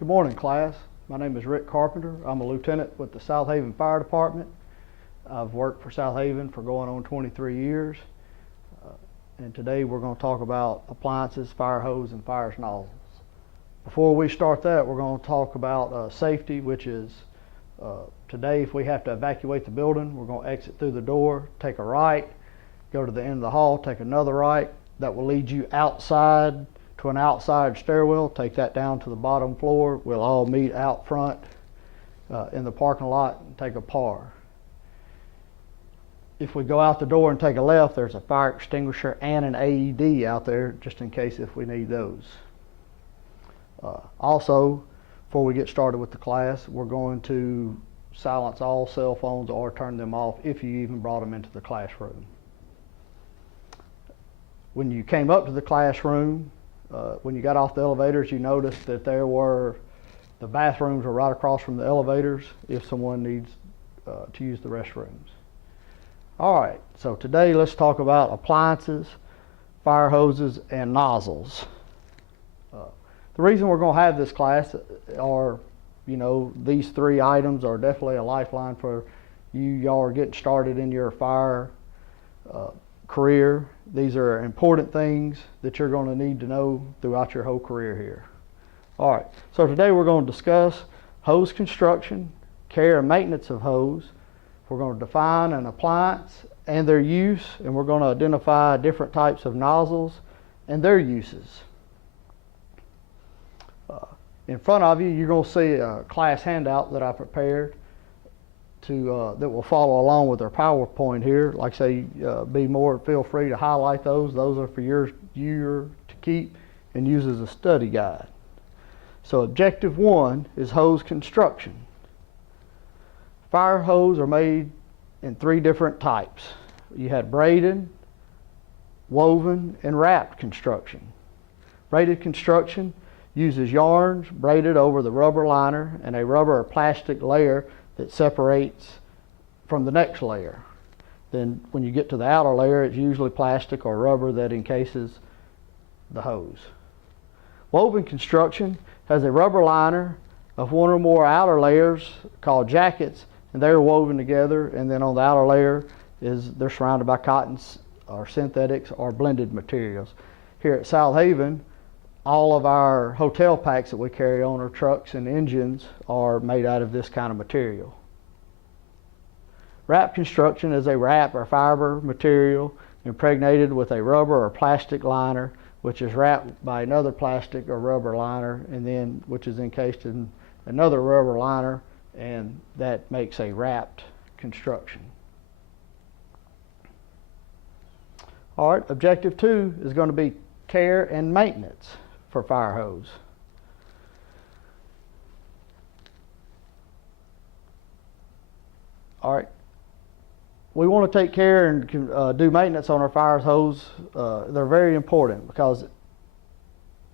Good morning, class. My name is Rick Carpenter. I'm a lieutenant with the South Haven Fire Department. I've worked for South Haven for going on 23 years. And today we're going to talk about appliances, fire hose, and fire nozzles. Before we start that, we're going to talk about safety, which is today if we have to evacuate the building, we're going to exit through the door, take a right, go to the end of the hall, take another right. That will lead you outside to an outside stairwell. Take that down to the bottom floor. We'll all meet out front in the parking lot and take a par. If we go out the door and take a left, there's a fire extinguisher and an AED out there just in case if we need those. Also, before we get started with the class, we're going to silence all cell phones or turn them off if you even brought them into the classroom. When you came up to the classroom, when you got off the elevators, you noticed that the bathrooms were right across from the elevators if someone needs to use the restrooms. All right, so today let's talk about appliances, fire hoses, and nozzles. The reason we're going to have this class are, these three items are definitely a lifeline for y'all are getting started in your fire career. These are important things that you're going to need to know throughout your whole career here. All right, so today we're going to discuss hose construction, care and maintenance of hose. We're going to define an appliance and their use, and we're going to identify different types of nozzles and their uses. In front of you, you're going to see a class handout that I prepared that will follow along with our PowerPoint here. Like I say, feel free to highlight those. Those are for you to keep and use as a study guide. So objective 1 is hose construction. Fire hose are made in 3 different types. You had braided, woven, and wrapped construction. Braided construction uses yarns braided over the rubber liner and a rubber or plastic layer that separates from the next layer. Then when you get to the outer layer, it's usually plastic or rubber that encases the hose. Woven construction has a rubber liner of one or more outer layers called jackets, and they're woven together, and then on the outer layer they're surrounded by cottons or synthetics or blended materials. Here at South Haven, all of our hotel packs that we carry on our trucks and engines are made out of this kind of material. Wrap construction is a wrap or fiber material impregnated with a rubber or plastic liner, which is wrapped by another plastic or rubber liner, and then which is encased in another rubber liner, and that makes a wrapped construction. All right, objective 2 is going to be care and maintenance for fire hose. All right, we want to take care and do maintenance on our fire hose. They're very important because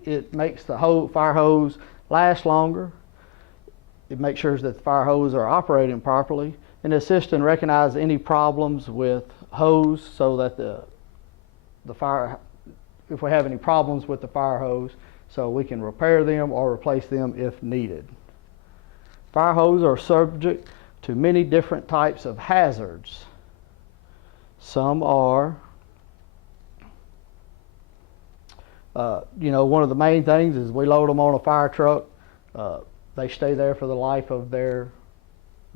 it makes the fire hose last longer. It makes sure that the fire hose are operating properly, and assist and recognize any problems with hose so that if we have any problems with the fire hose, so we can repair them or replace them if needed. Fire hoses are subject to many different types of hazards. Some are, one of the main things is we load them on a fire truck. They stay there for the life of their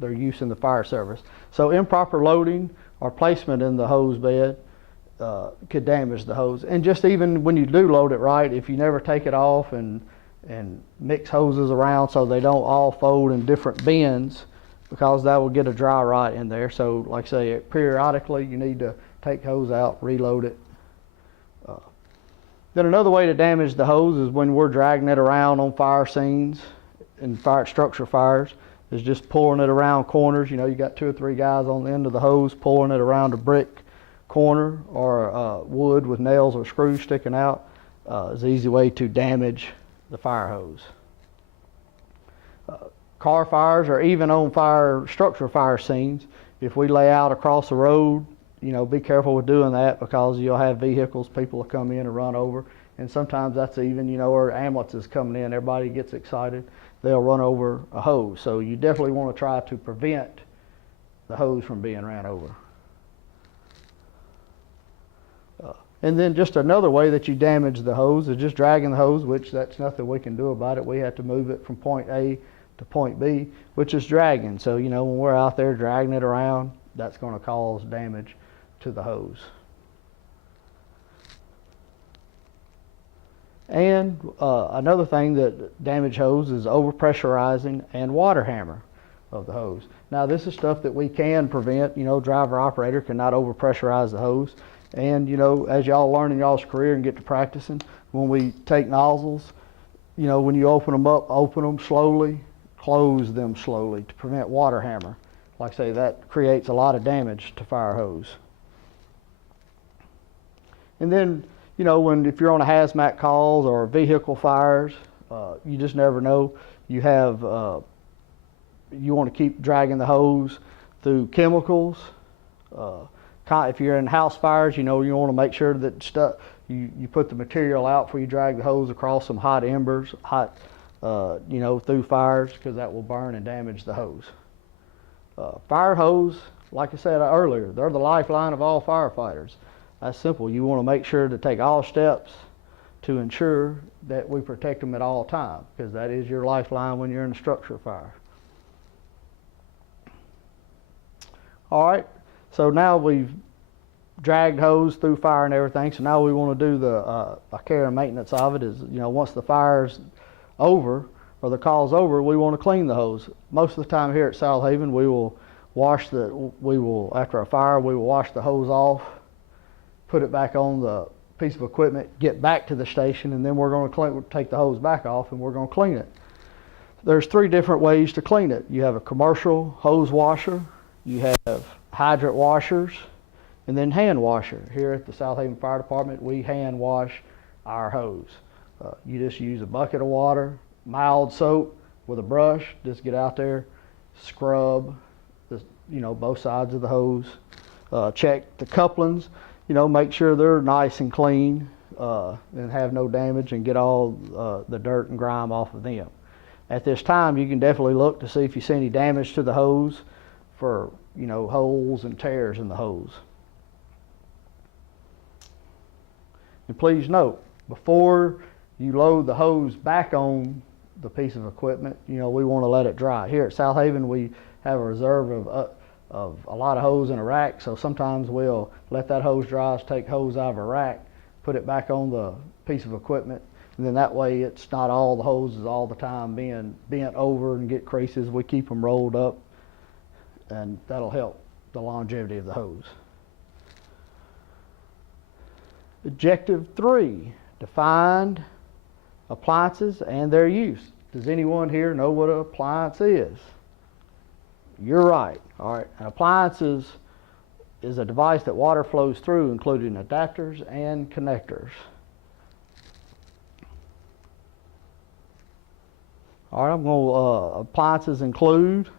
use in the fire service. So improper loading or placement in the hose bed could damage the hose. And just even when you do load it right, if you never take it off and mix hoses around so they don't all fold in different bins, because that will get a dry rot in there. So like I say, periodically you need to take hose out, reload it. Then another way to damage the hose is when we're dragging it around on fire scenes and structure fires, is just pulling it around corners. You got 2 or 3 guys on the end of the hose pulling it around a brick corner or wood with nails or screws sticking out. Is an easy way to damage the fire hose. Car fires or even on structure fire scenes, if we lay out across the road, be careful with doing that, because you'll have vehicles, people will come in and run over, and sometimes that's even, or ambulances coming in, everybody gets excited, they'll run over a hose. So you definitely want to try to prevent the hose from being ran over. And then just another way that you damage the hose is just dragging the hose, which that's nothing we can do about it. We have to move it from point A to point B, which is dragging. So, you know, when we're out there dragging it around, that's going to cause damage to the hose. And another thing that damage hose is overpressurizing and water hammer of the hose. Now, this is stuff that we can prevent. You know, driver operator cannot overpressurize the hose. And, you know, as y'all learn in y'all's career and get to practicing, when we take nozzles, you know, when you open them up, open them slowly, close them slowly to prevent water hammer. Like I say, that creates a lot of damage to fire hose. And then, you know, if you're on a hazmat calls or vehicle fires, you just never know. You want to keep dragging the hose through chemicals. If you're in house fires, you know, you want to make sure that you put the material out before you drag the hose across some hot embers, you know, through fires, because that will burn and damage the hose. Fire hose, like I said earlier, they're the lifeline of all firefighters. That's simple. You want to make sure to take all steps to ensure that we protect them at all times, because that is your lifeline when you're in a structure fire. All right. So now we've dragged hose through fire and everything. So now we want to do the care and maintenance of it. Is, you know, once the fire's over or the call's over, we want to clean the hose. Most of the time here at South Haven, we will after a fire, we will wash the hose off, put it back on the piece of equipment, get back to the station, and then we're going to take the hose back off and we're going to clean it. There's 3 different ways to clean it. You have a commercial hose washer, you have hydrant washers, and then hand washer. Here at the South Haven Fire Department, we hand wash our hose. You just use a bucket of water, mild soap with a brush, just get out there, scrub both sides of the hose, check the couplings, you know, make sure they're nice and clean and have no damage, and get all the dirt and grime off of them. At this time, you can definitely look to see if you see any damage to the hose for, you know, holes and tears in the hose. And please note, before you load the hose back on the piece of equipment, you know, we want to let it dry. Here at South Haven, we have a reserve of a lot of hose in a rack, so sometimes we'll let that hose dry, take hose out of a rack, put it back on the piece of equipment, and then that way it's not all the hoses all the time being bent over and get creases. We keep them rolled up, and that'll help the longevity of the hose. Objective 3, define appliances and their use. Does anyone here know what an appliance is? You're right. All right. An appliance is a device that water flows through, including adapters and connectors. All right, I'm going to, appliances include,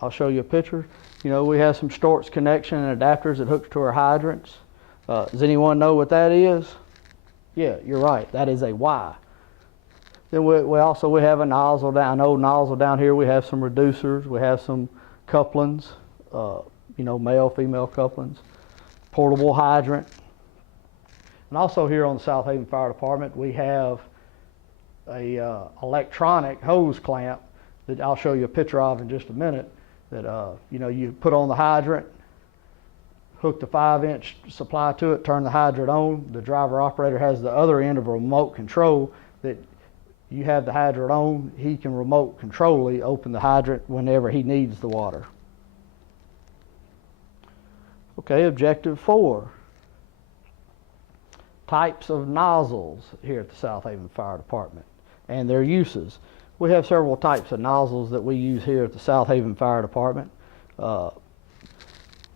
I'll show you a picture. You know, we have some Storks connection and adapters that hook to our hydrants. Does anyone know what that is? Yeah, you're right. That is a Y. Then we have a nozzle down, an old nozzle down here. We have some reducers. We have some couplings, you know, male, female couplings. Portable hydrant. And also here on the South Haven Fire Department, we have a electronic hose clamp that I'll show you a picture of in just a minute. That you know, you put on the hydrant, hook the 5-inch supply to it, turn the hydrant on. The driver operator has the other end of a remote control that you have the hydrant on. He can remote controlly open the hydrant whenever he needs the water. Okay, objective 4. Types of nozzles here at the South Haven Fire Department and their uses. We have several types of nozzles that we use here at the South Haven Fire Department.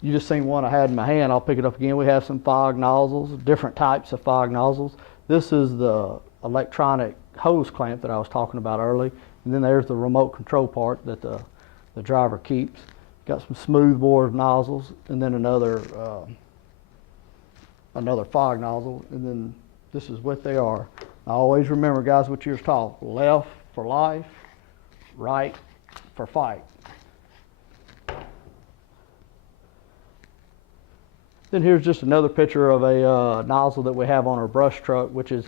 You just seen one I had in my hand. I'll pick it up again. We have some fog nozzles, different types of fog nozzles. This is the electronic hose clamp that I was talking about earlier. And then there's the remote control part that the driver keeps. Got some smoothbore nozzles, and then another fog nozzle, and then this is what they are. I always remember, guys, what you was taught: left for life, right for fight. Then here's just another picture of a nozzle that we have on our brush truck, which is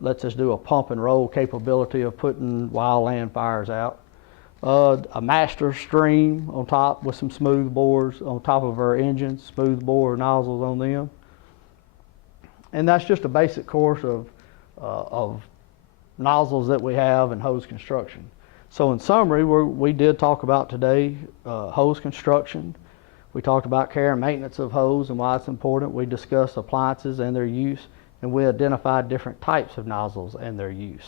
lets us do a pump and roll capability of putting wildland fires out. A master stream on top with some smooth bores on top of our engines, smooth bore nozzles on them. And that's just a basic course of nozzles that we have in hose construction. So in summary, we did talk about today hose construction. We talked about care and maintenance of hose and why it's important. We discussed appliances and their use, and we identified different types of nozzles and their use.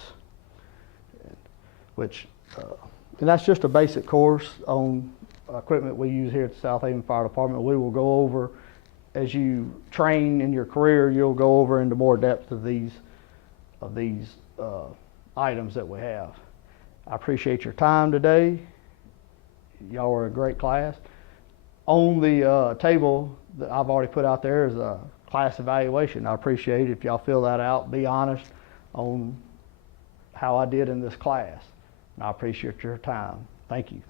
And that's just a basic course on equipment we use here at the South Haven Fire Department. We will go over, as you train in your career, you'll go over into more depth of these items that we have. I appreciate your time today. Y'all were a great class. On the table that I've already put out there is a class evaluation. I appreciate it if y'all fill that out. Be honest on how I did in this class. And I appreciate your time. Thank you.